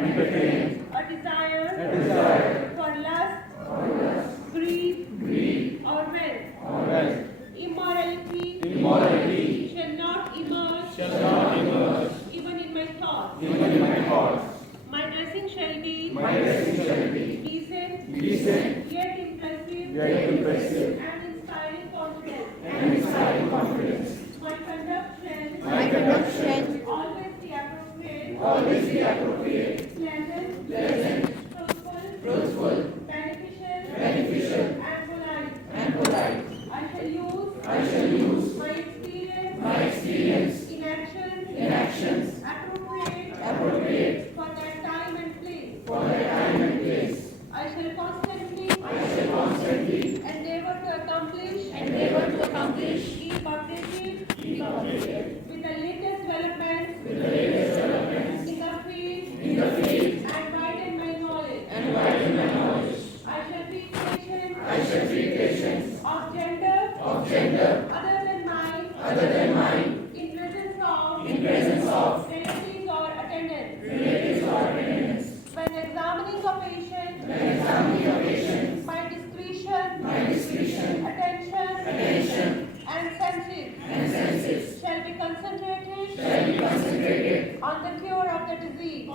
a desire for lust, greed, or wealth. Immorality shall not emerge even in my thoughts. My dressing shall be decent, yet impressive, and inspiring confidence. My conduct shall always be appropriate, pleasant, truthful, beneficial, and polite. I shall use my experience in actions appropriate for that time and place. I shall constantly endeavor to accomplish, keep updated with the latest developments in the field, and widen my knowledge. I shall be patient of gender other than mine in presence of relatives or attendants. When examining a patient, my discretion, attention, and senses shall be concentrated on the cure of the disease.